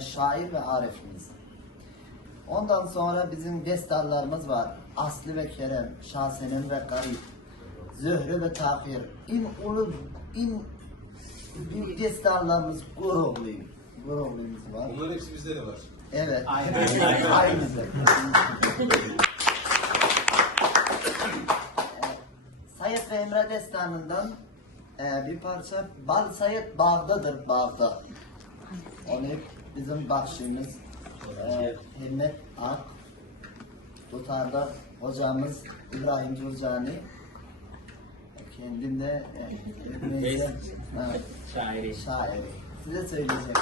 şair ve arifimiz. Ondan sonra bizim destarlarımız var. Aslı ve Kerem, Şahsenem ve Garip, Zührü ve Tahir. İn büyük destarlarımız Guroğlu'yumuz var. Onların hepsi bizde de var. Evet. Aynen. Aynı bizde. Sayet ve Emre destanından bir parça Bal Sayet bağdadır bağda. Onu hep bizim başımız Himmet Ak, tutarda hocamız İbrahim Cüzcani, kendim de Şairi. size söyleyeceğim.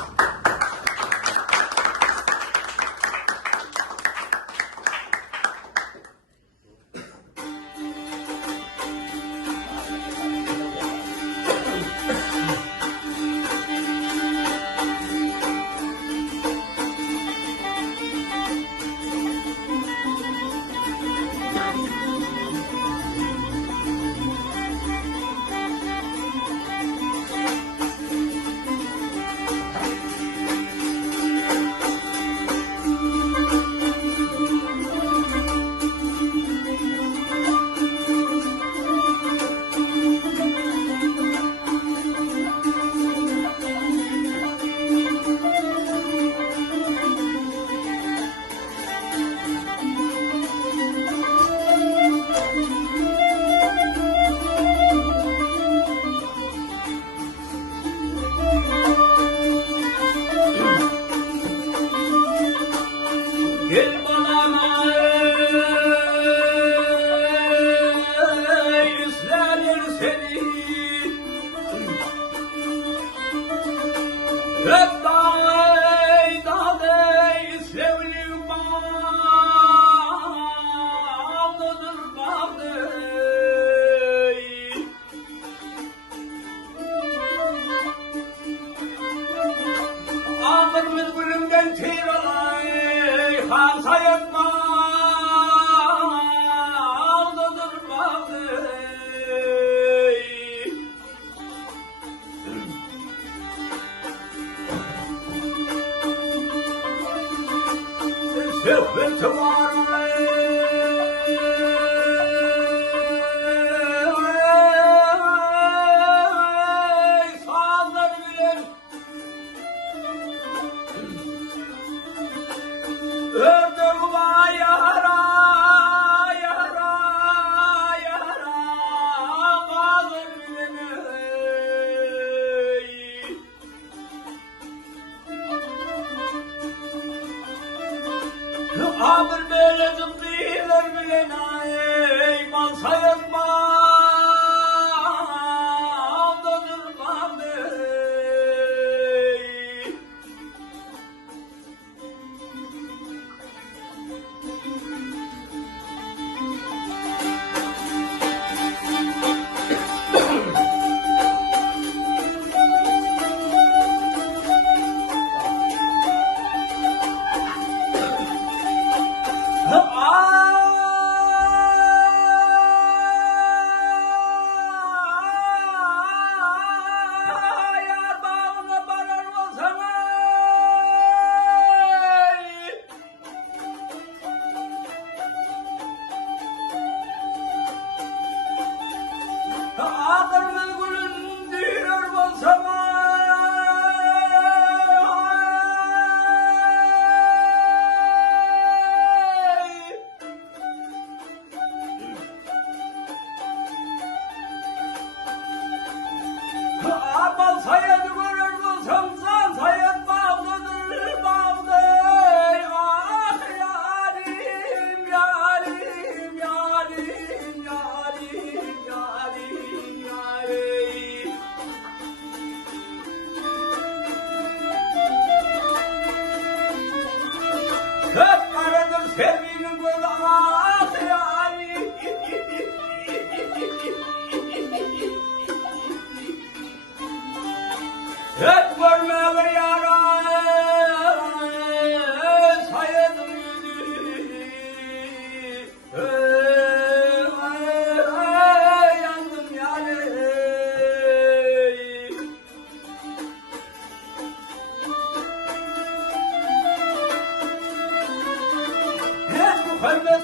Gel bana izlenir seni hep dağday sevlim bağlıdır bağday Ağır mezgülümden teyir alay Halsa yatma aldıdır bağday Sehveti var sağlar bilir Ördüm var yara kalır bilir Amir böyle zıplıyorlar bile nay man sayılmaz dönülmem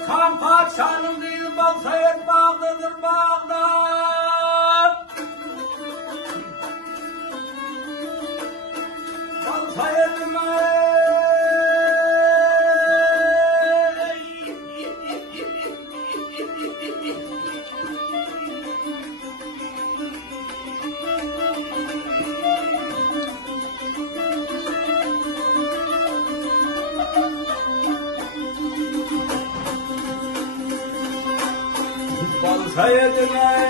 kan padişahının değil bal sayet bağdadır bağda. Bal sayetme. Bal sayetme.